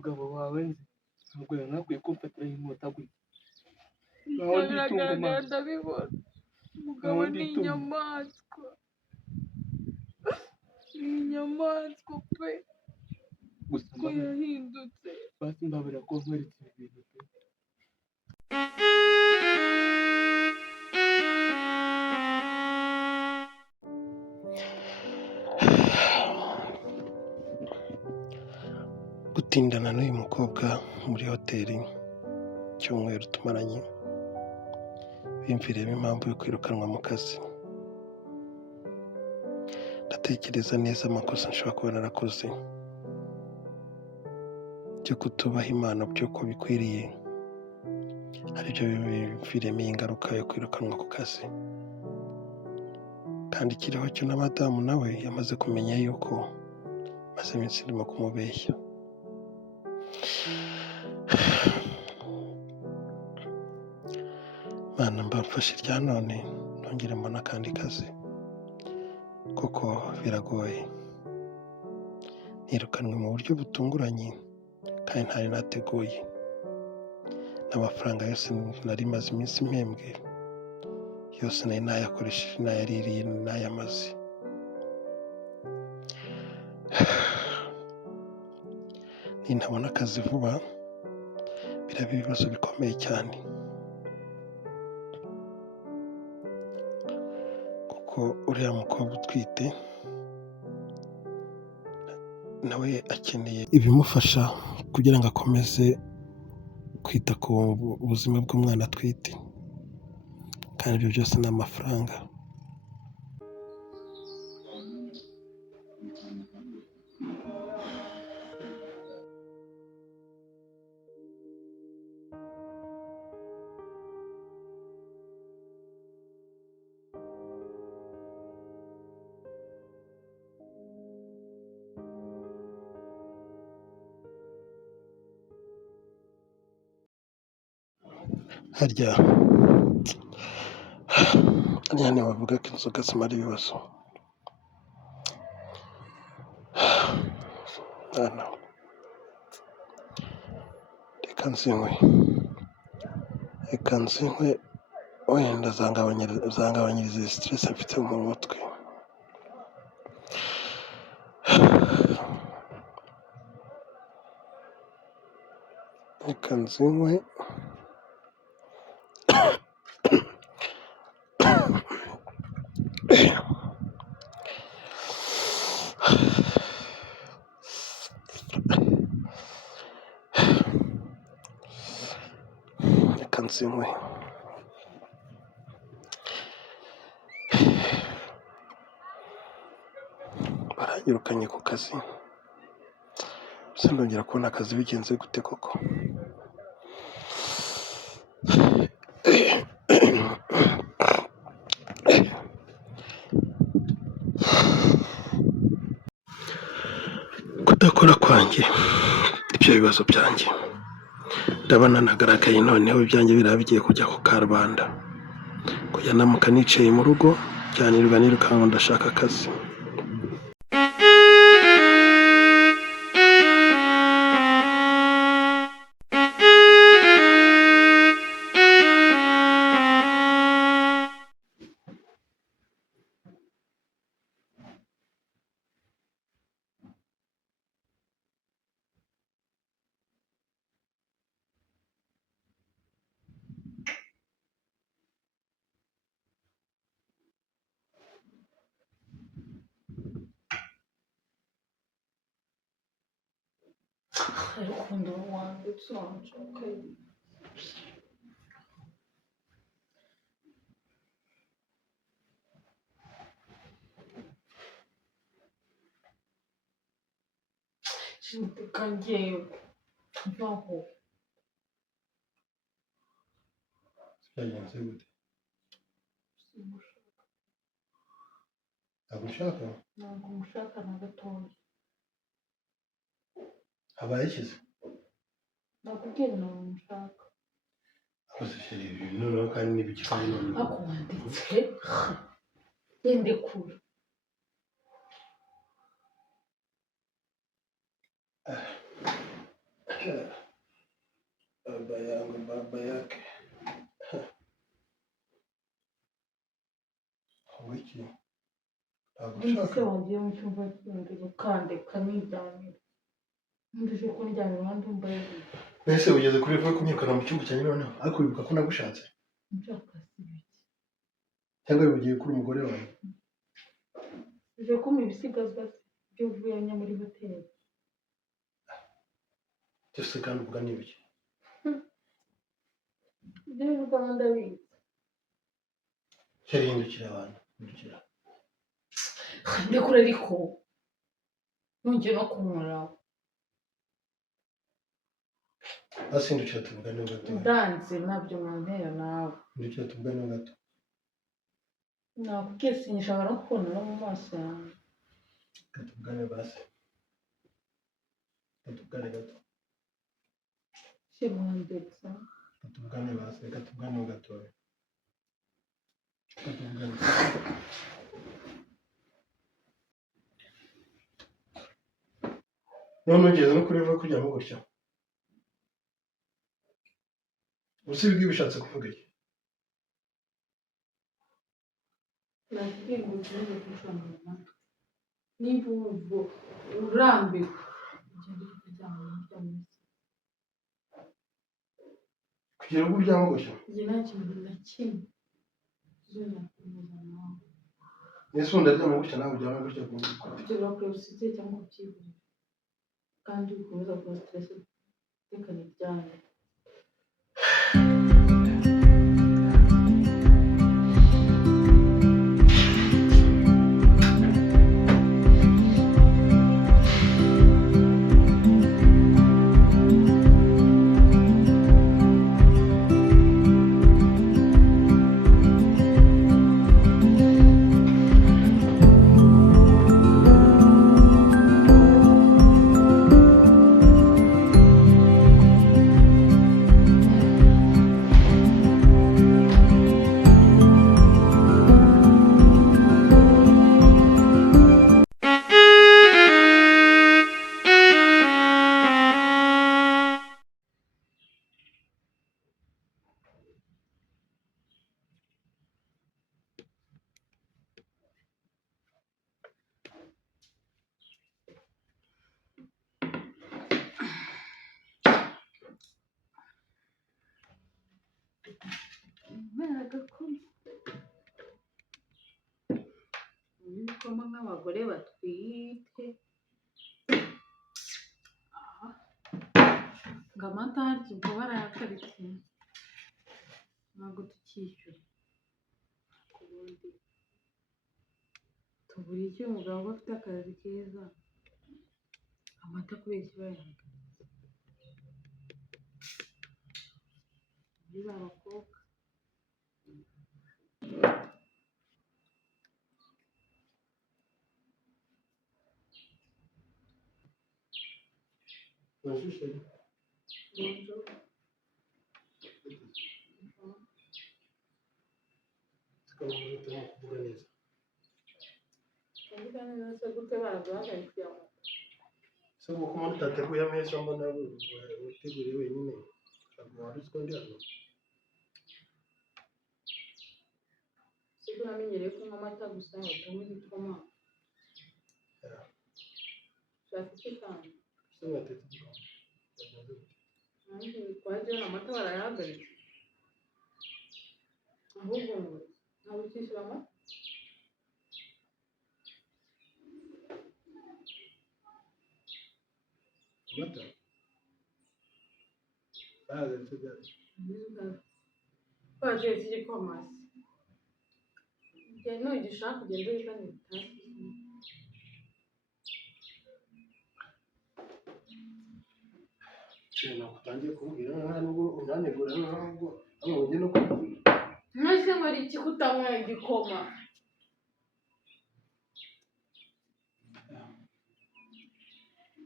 umugabo wawe nzi ntabwo yanakwiye kumfatira inkota gutya. ibyo biragaragara ndabibona. Umugabo ni inyamaswa, ni inyamaswa pe, gusa ko yahindutse. basi mbabura ko nkweretse ibi bintu pe. Gutindana n'uyu mukobwa muri hoteli cyumweru tumaranye bimviriyemo impamvu yo kwirukanwa mu kazi. Ndatekereza neza amakosa nshobora kuba narakoze byo kutubaha Imana by'uko bikwiriye aribyo bimviriyemo ingaruka yo kwirukanwa ku kazi. Kandi ikiriho cyo na madamu nawe yamaze kumenya yuko maze iminsi ndimo kumubeshya. Mana mbamfashe irya none ntongere mbona akandi kazi kuko biragoye. Nirukanwe mu buryo butunguranye kandi ntari nateguye. N'amafaranga yose nari maze iminsi mpembwe yose nari nayakoresheje, nayaririye, nayamaze. Nintabona akazi vuba biraba ibibazo bikomeye cyane kuko uriya mukobwa utwite nawe akeneye ibimufasha kugira ngo akomeze kwita ku buzima bw'umwana atwite, kandi ibyo byose ni amafaranga. Harya ntibavuga ko inzoga zimara ibibazo. Mwana reka nzinywe wenda zangabanyiriza iyi stress mfite mu mutwe. Reka nzinywe baranyirukanye ku kazi, gusa ndongera kubona akazi bigenze gute koko? Kudakora kwanjye ibyo bibazo byanjye ndabona nagaragaye, noneho ibyanjye biraba bigiye kujya ku karubanda. Kujya namuka nicaye mu rugo byanirwa nirukanka ndashaka akazi. Urukundo wanditse wanshaka shindika ngewe mvaho. Byagenze gute? Agushaka? Ntabwo mushaka na gatoya. Habaye iki? Nakubwira ntabwo mushaka. Akoze ibintu noneho kandi n'ibikikaye noneho. Ako wanditse yende kure. Baba yangu baba yake. Wiki. ubundi se wagiye mu cyumba cy'undi ukandeka nijyanira nduje ko njyanira ndumva yagiye Mbese ugeze kuri level yo kumwirukana mu cyumba cyanjye noneho ariko wibuka ko nagushatse nshaka sibiki cyangwa wibugiye kuri umugore wawe uje kumpa ibisigazwa by'uvuyanya muri hoteli byose kandi uvuga ni ibiki ibyo bivuga ndabizi cyarihindukira abantu hindukira ndekure ariko ntujye no kumuraho asindukira tuvugane gato ndanze nabyo mwantera nawe hindukira tuvugane gato nakubwiye sinshaka no kubona no mu maso yawe tuvugane basi tuvugane gato kimwanditsa tuvugane basi reka tuvugane gatoya tuvugane none ugeze no kuri level yo kuryama gutya ubusibi bishatse kuvuga iki nakubwiye ngo ugiye kushambana niba ubu urambiwe ugende kuryama muryamye kugira ngo uryame gutya njye nta kintu na kimwe uzongera kumeza nawe ese undi aryama gutya nawe uryama gutya kugira ngo usige cyangwa ubyibure kandi ukomeza kuba stress tekana ibyawe ibikoma nk'abagore batwite ngo amata harya ubwo barayakaritse ntabwo tukishyura ku bundi tubura iki umugabo afite akazi keza amata kubera iki bayahagaritse muri ba bakobwa Bonjour. bonjour Tukaba turimo kuvuga neza. kuvuga neza se gute baraguhagarikiye amata Se uko umuntu utateguye ameza mbona witeguriye wenyine ntabwo wari uzi ko ndi hano siko namenyereye kunywa amata gusa nkatamo igikoma ushaka iki kandi se mwatetse igikoma nanjye twagiye amata barayahagaritse ahubwo ngo ntabwo ukishyura amata amata bahagaritse byari twatetse igikoma se nugishaka ugenda uzane itasi ikintu utangiye kumbwira nubwo unanegura nubwo hano ugiye no kumbwira mwese muri iki kutanywera igikoma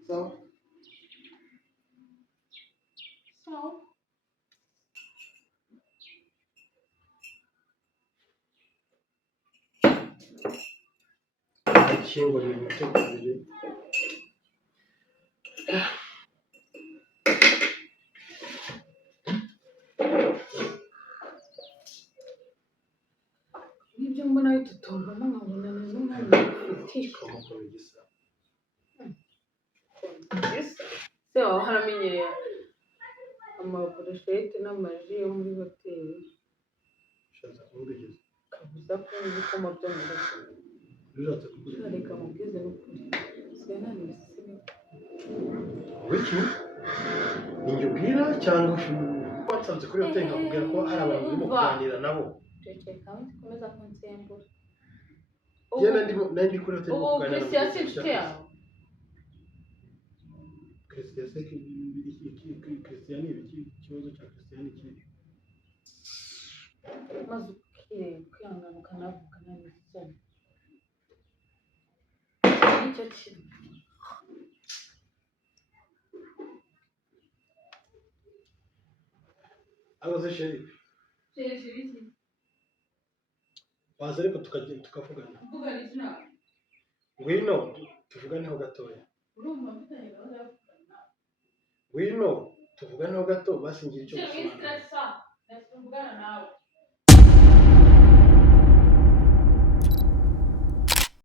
sawa sawa ikingwa ni umutekano nk'uko bigisa se waba haramenyereye amaburushete n'amaji yo muri hoteli ushatse kuvuga igisa kabuza ko ibikoma byo mu rugo ushatse kuvuga reka mubwize n'ukuri sigaye nta n'ibisebe wiki ninjye ubwira cyangwa wasanze kuri hoteli nkakubwira ko hari abantu urimo kuganira nabo ceceka ntikomeza kunsembura nandi kuri hoteli ubu Christian si inshuti yawe Christian ni ibiki ikibazo cya Christian ni iki maze ukireba kwihangana ukanavuga nta n'isoni nicyo kintu abaze sheriff iki waza ariko tukavugana mvugana iki nawe ngwino tuvuganeho gatoya urumva mfitanye gahunda yo kuvugana ngwino tuvuganeho gato basi ngira icyo nawe mvugana nawe